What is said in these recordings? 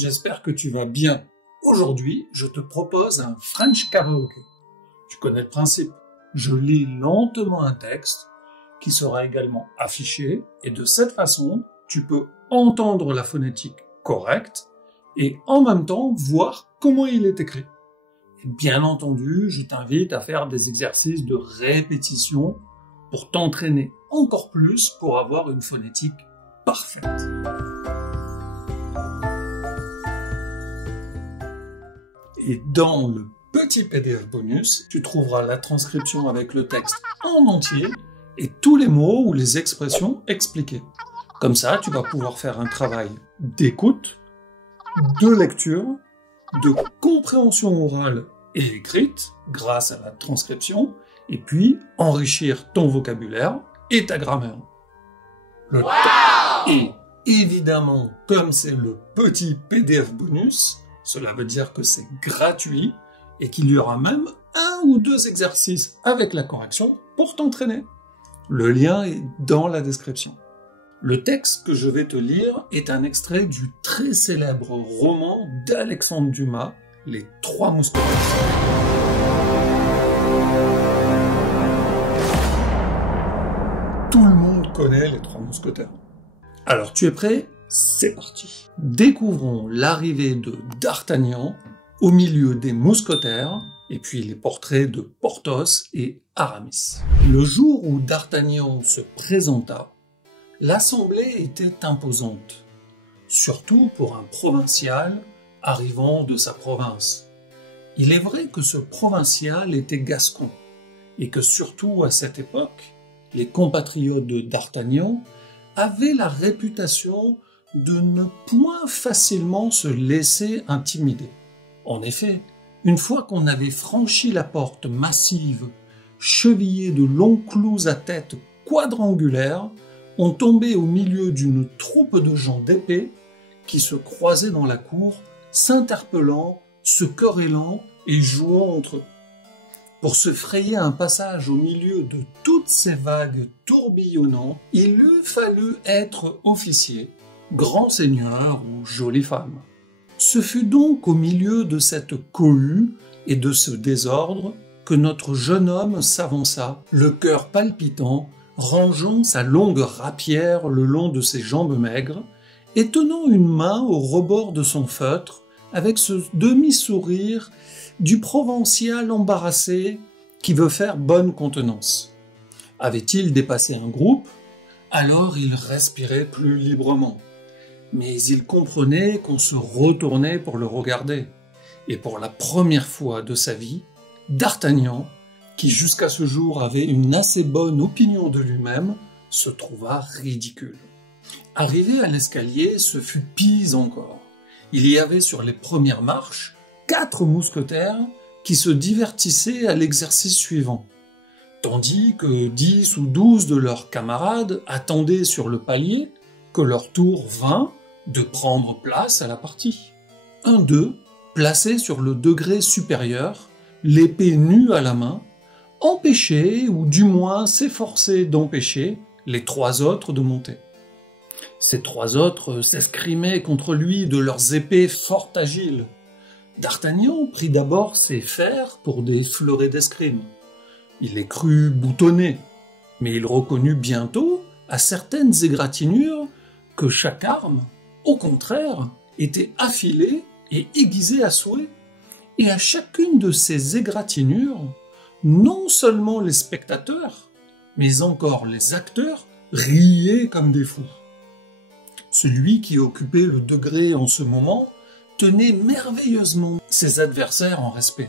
j'espère que tu vas bien. Aujourd'hui, je te propose un French karaoke. Tu connais le principe. Je lis lentement un texte qui sera également affiché et de cette façon, tu peux entendre la phonétique correcte et en même temps voir comment il est écrit. Et bien entendu, je t'invite à faire des exercices de répétition pour t'entraîner encore plus pour avoir une phonétique parfaite. Et dans le petit PDF bonus, tu trouveras la transcription avec le texte en entier et tous les mots ou les expressions expliquées. Comme ça, tu vas pouvoir faire un travail d'écoute, de lecture, de compréhension orale et écrite grâce à la transcription, et puis enrichir ton vocabulaire et ta grammaire. Et évidemment, comme c'est le petit PDF bonus, cela veut dire que c'est gratuit et qu'il y aura même 1 ou 2 exercices avec la correction pour t'entraîner. Le lien est dans la description. Le texte que je vais te lire est un extrait du très célèbre roman d'Alexandre Dumas, Les Trois Mousquetaires. Tout le monde connaît Les Trois Mousquetaires. Alors tu es prêt? C'est parti. Découvrons l'arrivée de D'Artagnan au milieu des mousquetaires et puis les portraits de Porthos et Aramis. Le jour où D'Artagnan se présenta, l'assemblée était imposante, surtout pour un provincial arrivant de sa province. Il est vrai que ce provincial était gascon et que surtout à cette époque, les compatriotes de D'Artagnan avaient la réputation de ne point facilement se laisser intimider. En effet, une fois qu'on avait franchi la porte massive, chevillée de longs clous à tête quadrangulaire, on tombait au milieu d'une troupe de gens d'épée qui se croisaient dans la cour, s'interpellant, se querellant et jouant entre eux. Pour se frayer un passage au milieu de toutes ces vagues tourbillonnantes, il eût fallu être officier, grand seigneur ou jolie femme. Ce fut donc au milieu de cette cohue et de ce désordre que notre jeune homme s'avança, le cœur palpitant, rangeant sa longue rapière le long de ses jambes maigres et tenant une main au rebord de son feutre avec ce demi-sourire du provincial embarrassé qui veut faire bonne contenance. Avait-il dépassé un groupe? Alors il respirait plus librement. Mais il comprenait qu'on se retournait pour le regarder. Et pour la première fois de sa vie, D'Artagnan, qui jusqu'à ce jour avait une assez bonne opinion de lui-même, se trouva ridicule. Arrivé à l'escalier, ce fut pis encore. Il y avait sur les premières marches 4 mousquetaires qui se divertissaient à l'exercice suivant, tandis que 10 ou 12 de leurs camarades attendaient sur le palier que leur tour vînt de prendre place à la partie. Un d'eux, placé sur le degré supérieur, l'épée nue à la main, empêchait, ou du moins s'efforçait d'empêcher, les 3 autres de monter. Ces 3 autres s'escrimaient contre lui de leurs épées fort agiles. D'Artagnan prit d'abord ses fers pour des fleurets d'escrime. Il les crut boutonnés, mais il reconnut bientôt, à certaines égratignures, que chaque arme, au contraire, était affilée et aiguisée à souhait, et à chacune de ces égratignures, non seulement les spectateurs, mais encore les acteurs riaient comme des fous. Celui qui occupait le degré en ce moment tenait merveilleusement ses adversaires en respect.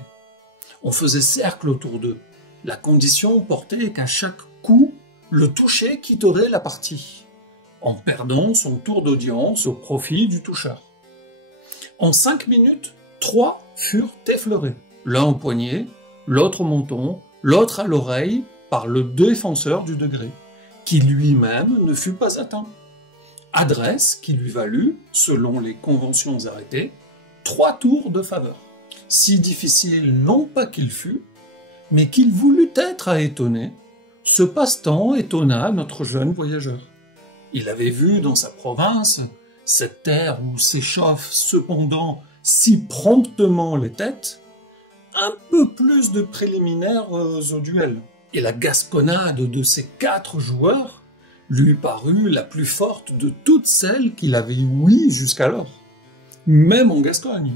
On faisait cercle autour d'eux. La condition portait qu'à chaque coup, le touché quitterait la partie, en perdant son tour d'audience au profit du toucheur. En 5 minutes, 3 furent effleurés, l'un au poignet, l'autre au menton, l'autre à l'oreille, par le défenseur du degré, qui lui-même ne fut pas atteint. Adresse qui lui valut, selon les conventions arrêtées, 3 tours de faveur. Si difficile non pas qu'il fût, mais qu'il voulut être à étonner, ce passe-temps étonna notre jeune voyageur. Il avait vu dans sa province cette terre où s'échauffent cependant si promptement les têtes, un peu plus de préliminaires au duel. Et la gasconnade de ces 4 joueurs lui parut la plus forte de toutes celles qu'il avait ouïes jusqu'alors, même en Gascogne.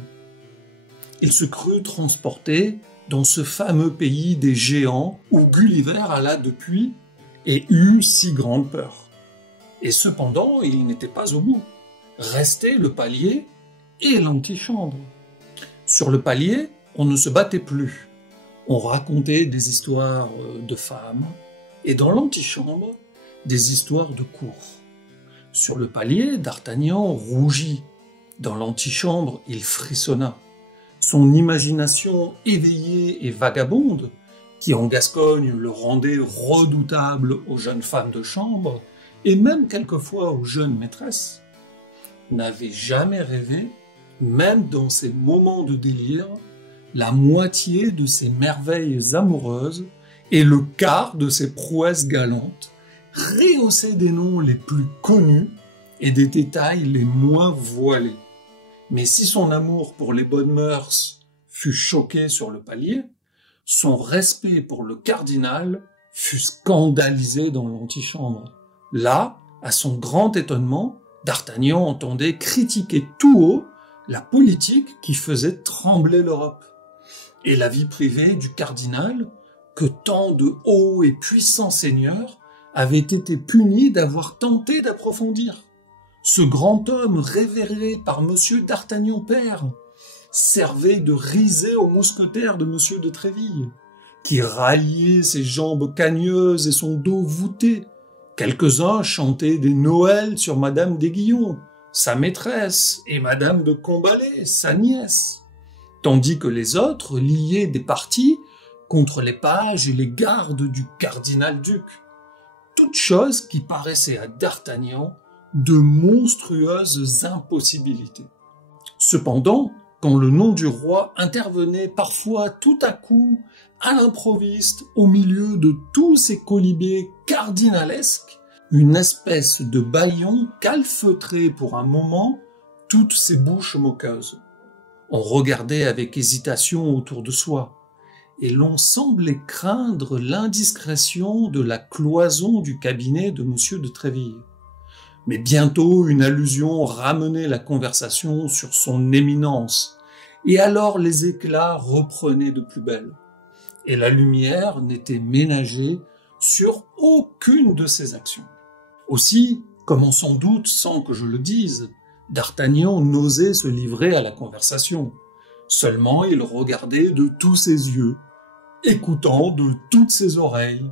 Il se crut transporté dans ce fameux pays des géants où Gulliver alla depuis et eut si grande peur. Et cependant, il n'était pas au bout. Restait le palier et l'antichambre. Sur le palier, on ne se battait plus. On racontait des histoires de femmes, et dans l'antichambre, des histoires de cour. Sur le palier, D'Artagnan rougit. Dans l'antichambre, il frissonna. Son imagination éveillée et vagabonde, qui en Gascogne le rendait redoutable aux jeunes femmes de chambre, et même quelquefois aux jeunes maîtresses, n'avait jamais rêvé, même dans ses moments de délire, la moitié de ses merveilles amoureuses et le quart de ses prouesses galantes, rehaussées des noms les plus connus et des détails les moins voilés. Mais si son amour pour les bonnes mœurs fut choqué sur le palier, son respect pour le cardinal fut scandalisé dans l'antichambre. Là, à son grand étonnement, D'Artagnan entendait critiquer tout haut la politique qui faisait trembler l'Europe, et la vie privée du cardinal que tant de hauts et puissants seigneurs avaient été punis d'avoir tenté d'approfondir. Ce grand homme révéré par Monsieur d'Artagnan père servait de risée aux mousquetaires de Monsieur de Tréville, qui ralliait ses jambes cagneuses et son dos voûté. Quelques-uns chantaient des Noëls sur Madame d'Aiguillon, sa maîtresse, et Madame de Combalet, sa nièce, tandis que les autres liaient des partis contre les pages et les gardes du cardinal-duc, toutes choses qui paraissaient à D'Artagnan de monstrueuses impossibilités. Cependant, quand le nom du roi intervenait parfois tout à coup, à l'improviste, au milieu de tous ces colibés cardinalesques, une espèce de bâillon calfeutrait pour un moment toutes ces bouches moqueuses. On regardait avec hésitation autour de soi, et l'on semblait craindre l'indiscrétion de la cloison du cabinet de Monsieur de Tréville. Mais bientôt une allusion ramenait la conversation sur son éminence, et alors les éclats reprenaient de plus belle, et la lumière n'était ménagée sur aucune de ses actions. Aussi, comme on s'en doute sans que je le dise, D'Artagnan n'osait se livrer à la conversation. Seulement il regardait de tous ses yeux, écoutant de toutes ses oreilles,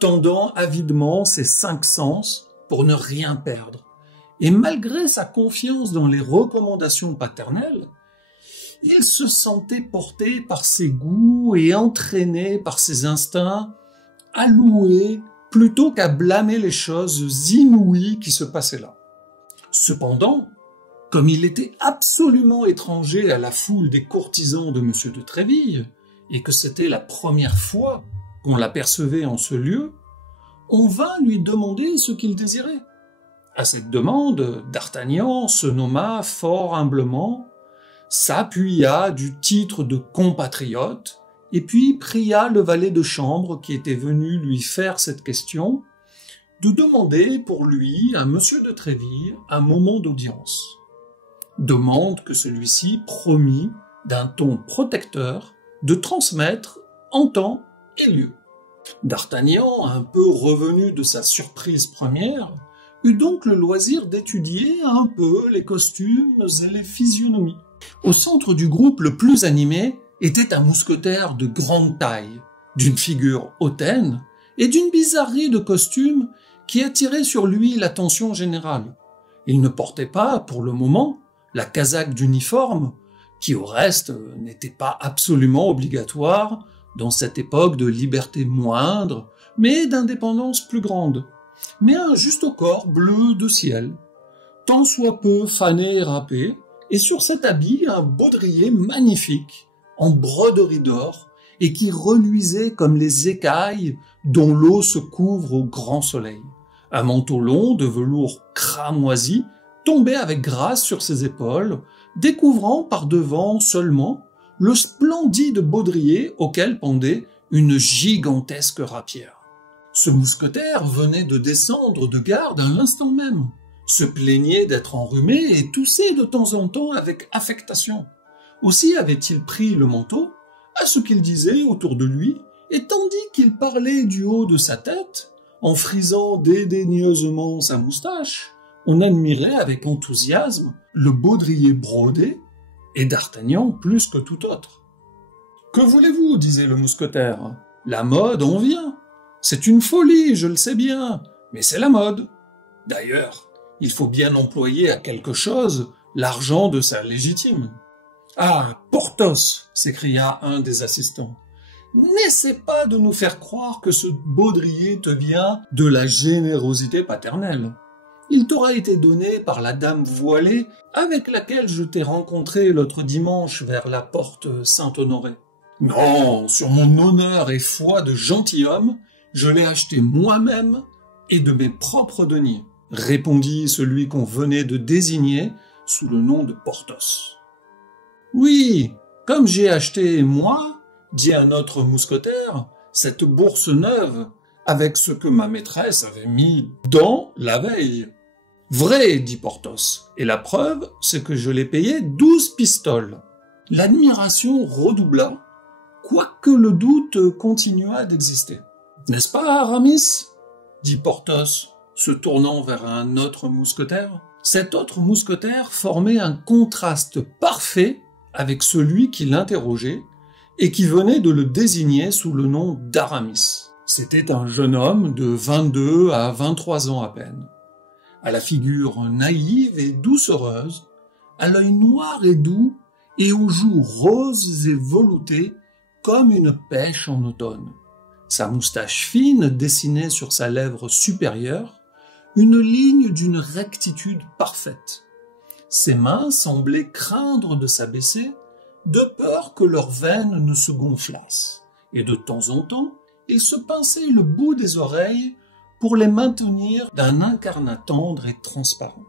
tendant avidement ses 5 sens pour ne rien perdre. Et malgré sa confiance dans les recommandations paternelles, il se sentait porté par ses goûts et entraîné par ses instincts à louer plutôt qu'à blâmer les choses inouïes qui se passaient là. Cependant, comme il était absolument étranger à la foule des courtisans de Monsieur de Tréville, et que c'était la première fois qu'on l'apercevait en ce lieu, on vint lui demander ce qu'il désirait. À cette demande, D'Artagnan se nomma fort humblement, s'appuya du titre de compatriote, et puis pria le valet de chambre qui était venu lui faire cette question, de demander pour lui à Monsieur de Tréville un moment d'audience. Demande que celui-ci promit d'un ton protecteur de transmettre en temps et lieu. D'Artagnan, un peu revenu de sa surprise première, eut donc le loisir d'étudier un peu les costumes et les physionomies. Au centre du groupe le plus animé était un mousquetaire de grande taille, d'une figure hautaine et d'une bizarrerie de costume qui attirait sur lui l'attention générale. Il ne portait pas, pour le moment, la casaque d'uniforme, qui au reste n'était pas absolument obligatoire dans cette époque de liberté moindre, mais d'indépendance plus grande, mais un juste corps bleu de ciel, tant soit peu fané et râpé, et sur cet habit un baudrier magnifique, en broderie d'or, et qui reluisait comme les écailles dont l'eau se couvre au grand soleil. Un manteau long de velours cramoisi tombait avec grâce sur ses épaules, découvrant par devant seulement le splendide baudrier auquel pendait une gigantesque rapière. Ce mousquetaire venait de descendre de garde à l'instant même, se plaignait d'être enrhumé et toussait de temps en temps avec affectation. Aussi avait-il pris le manteau, à ce qu'il disait autour de lui, et tandis qu'il parlait du haut de sa tête, en frisant dédaigneusement sa moustache, on admirait avec enthousiasme le baudrier brodé et d'Artagnan plus que tout autre. « Que voulez-vous » disait le mousquetaire. « La mode en vient. C'est une folie, je le sais bien, mais c'est la mode. D'ailleurs, il faut bien employer à quelque chose l'argent de sa légitime. »« Ah, Porthos » s'écria un des assistants. « N'essaie pas de nous faire croire que ce baudrier te vient de la générosité paternelle. Il t'aura été donné par la dame voilée avec laquelle je t'ai rencontré l'autre dimanche vers la porte Saint-Honoré. Non, sur mon honneur et foi de gentilhomme, je l'ai acheté moi-même et de mes propres deniers, répondit celui qu'on venait de désigner sous le nom de Porthos. Oui, comme j'ai acheté, moi, dit un autre mousquetaire, cette bourse neuve, avec ce que ma maîtresse avait mis dans la veille. Vrai, dit Porthos, et la preuve, c'est que je l'ai payé 12 pistoles. L'admiration redoubla, quoique le doute continua d'exister. N'est-ce pas, Aramis? Dit Porthos, se tournant vers un autre mousquetaire. Cet autre mousquetaire formait un contraste parfait avec celui qui l'interrogeait et qui venait de le désigner sous le nom d'Aramis. C'était un jeune homme de 22 à 23 ans à peine, à la figure naïve et doucereuse, à l'œil noir et doux et aux joues roses et veloutées comme une pêche en automne. Sa moustache fine dessinait sur sa lèvre supérieure une ligne d'une rectitude parfaite. Ses mains semblaient craindre de s'abaisser, de peur que leurs veines ne se gonflassent, et de temps en temps, il se pinçait le bout des oreilles pour les maintenir d'un incarnat tendre et transparent.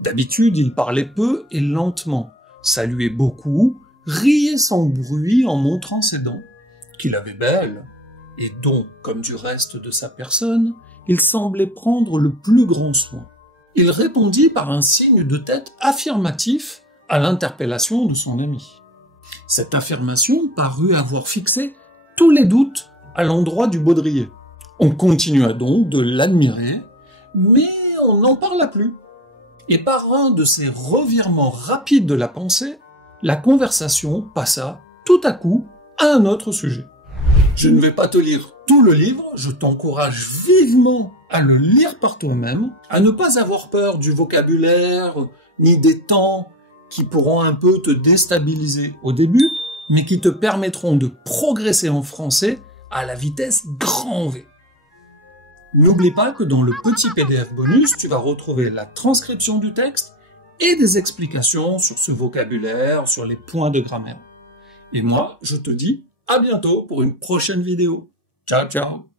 D'habitude, il parlait peu et lentement, saluait beaucoup, riait sans bruit en montrant ses dents, qu'il avait belles, et dont, comme du reste de sa personne, il semblait prendre le plus grand soin. Il répondit par un signe de tête affirmatif à l'interpellation de son ami. Cette affirmation parut avoir fixé tous les doutes à l'endroit du baudrier. On continua donc de l'admirer, mais on n'en parla plus. Et par un de ces revirements rapides de la pensée, la conversation passa tout à coup à un autre sujet. Je ne vais pas te lire tout le livre, je t'encourage vivement à le lire par toi-même, à ne pas avoir peur du vocabulaire, ni des temps qui pourront un peu te déstabiliser au début, mais qui te permettront de progresser en français à la vitesse grand V. N'oublie pas que dans le petit PDF bonus, tu vas retrouver la transcription du texte et des explications sur ce vocabulaire, sur les points de grammaire. Et moi, je te dis à bientôt pour une prochaine vidéo. Ciao, ciao!